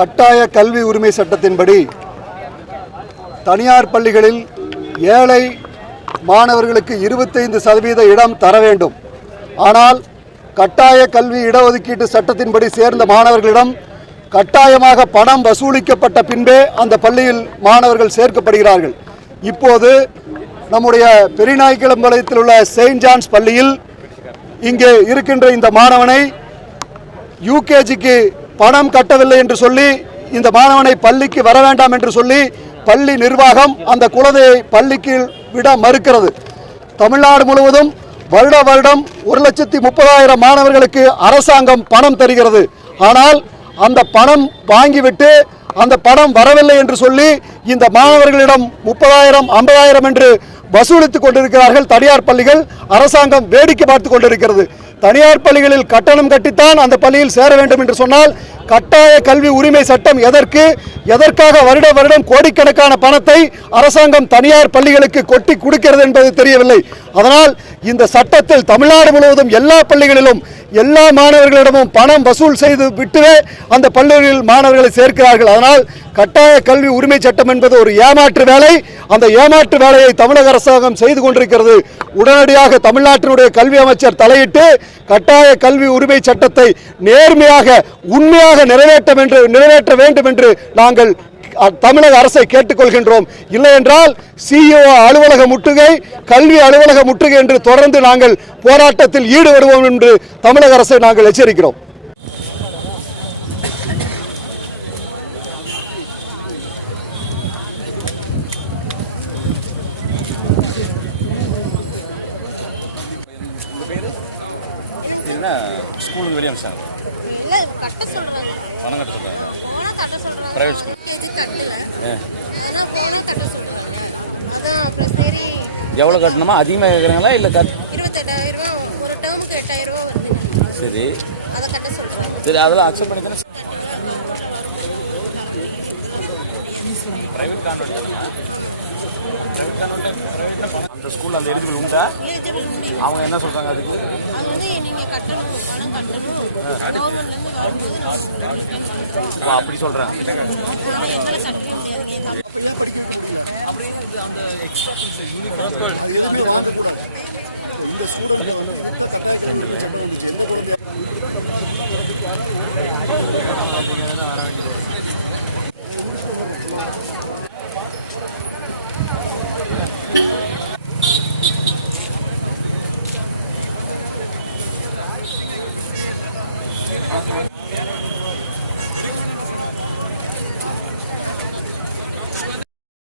கட்டாய கல்வி உரிமை சட்டத்தின்படி தனியார் பள்ளிகளில் ஏழை மாணவர்களுக்கு 25% இடம் தர வேண்டும். ஆனால் கட்டாய கல்வி இடஒதுக்கீட்டு சட்டத்தின்படி சேர்ந்த மாணவர்களிடம் கட்டாயமாக பணம் வசூலிக்கப்பட்ட பின்பே அந்த பள்ளியில் மாணவர்கள் சேர்க்கப்படுகிறார்கள். இப்போது நம்முடைய பெரியநாயக்கனம்பாளையத்தில் உள்ள செயின்ட் ஜான்ஸ் பள்ளியில் இங்கே இருக்கின்ற இந்த மாணவனை யூகேஜிக்கு பணம் கட்டவில்லை என்று சொல்லி இந்த மாணவனை பள்ளிக்கு வர வேண்டாம் என்று சொல்லி பள்ளி நிர்வாகம் அந்த குழந்தையை பள்ளிக்கு விட மறுக்கிறது. தமிழ்நாடு முழுவதும் வருடம் 1,30,000 மாணவர்களுக்கு அரசாங்கம் பணம் தருகிறது. ஆனால் அந்த பணம் வாங்கிவிட்டு அந்த பணம் வரவில்லை என்று சொல்லி இந்த மாணவர்களிடம் 30,000 50,000 என்று வசூலித்துக் கொண்டிருக்கிறார்கள் தனியார் பள்ளிகள். அரசாங்கம் வேடிக்கை பார்த்து கொண்டிருக்கிறது. தனியார் பள்ளிகளில் கட்டணம் கட்டித்தான் அந்த பள்ளியில் சேர வேண்டும் என்று சொன்னால் கட்டாய கல்வி உரிமை சட்டம் எதற்காக வருடம் கோடிக்கணக்கான பணத்தை அரசாங்கம் தனியார் பள்ளிகளுக்கு கொட்டி கொடுக்கிறது என்பது தெரியவில்லை. அதனால் இந்த சட்டத்தில் தமிழ்நாடு முழுவதும் எல்லா பள்ளிகளிலும் எல்லா மாணவர்களிடமும் பணம் வசூல் செய்து விட்டுவே அந்த பள்ளிகளில் மாணவர்களை சேர்க்கிறார்கள். அதனால் கட்டாய கல்வி உரிமை சட்டம் என்பது ஒரு ஏமாற்று வேலை. அந்த ஏமாற்று வேலையை தமிழக அரசாங்கம் செய்து கொண்டிருக்கிறது. உடனடியாக தமிழ்நாட்டினுடைய கல்வி அமைச்சர் தலையிட்டு கட்டாய கல்வி உரிமை சட்டத்தை நேர்மையாக உண்மையாக நிறைவேற்ற வேண்டும் என்று நாங்கள் தமிழக அரசை கேட்டுக்கொள்கின்றோம். இல்லை என்றால் CEO அலுவலக முற்றுகை, கல்வி அலுவலக முற்றுகை என்று தொடர்ந்து நாங்கள் போராட்டத்தில் ஈடுபடுவோம் என்று தமிழக அரசை நாங்கள் எச்சரிக்கிறோம். ஸ்கூலுக்கு வெளியே அனுப்பிச்சாங்க. இல்ல கட்ட சொல்றாங்க. பணம் கட்ட சொல்றாங்க. பணம் கட்ட சொல்றாங்க. Private school. இது கட்டல. ஆனா பணம் கட்ட சொல்றாங்க. அதான் அப்புறம் சரி. எவ்வளவு கட்டணுமா? அதிகமா கேக்குறாங்களா இல்ல 28,000 ரூபாய் ஒரு டேர்முக்கு 8,000 ரூபாய் வருது. சரி. அத கட்ட சொல்றாங்க. சரி அதெல்லாம் அக்செப்ட் பண்ணி தானே பிரைவேட் கான்வென்ட் தானே. அந்த ஸ்கூல்ல அந்த எலிஜிபிள் உண்டா? அவங்க என்ன சொல்றாங்க அதுக்கு? அது வந்து நீங்க கட்டணும், பணம் கட்டணும். கவர்மெண்ட்ல இருந்து வரும்போது அப்படி சொல்றேன். என்னால கட்டவே முடியாது. அப்படியே அந்த எக்ஸ்ட்ரா யூனிஃபார்ம் வர வேண்டியது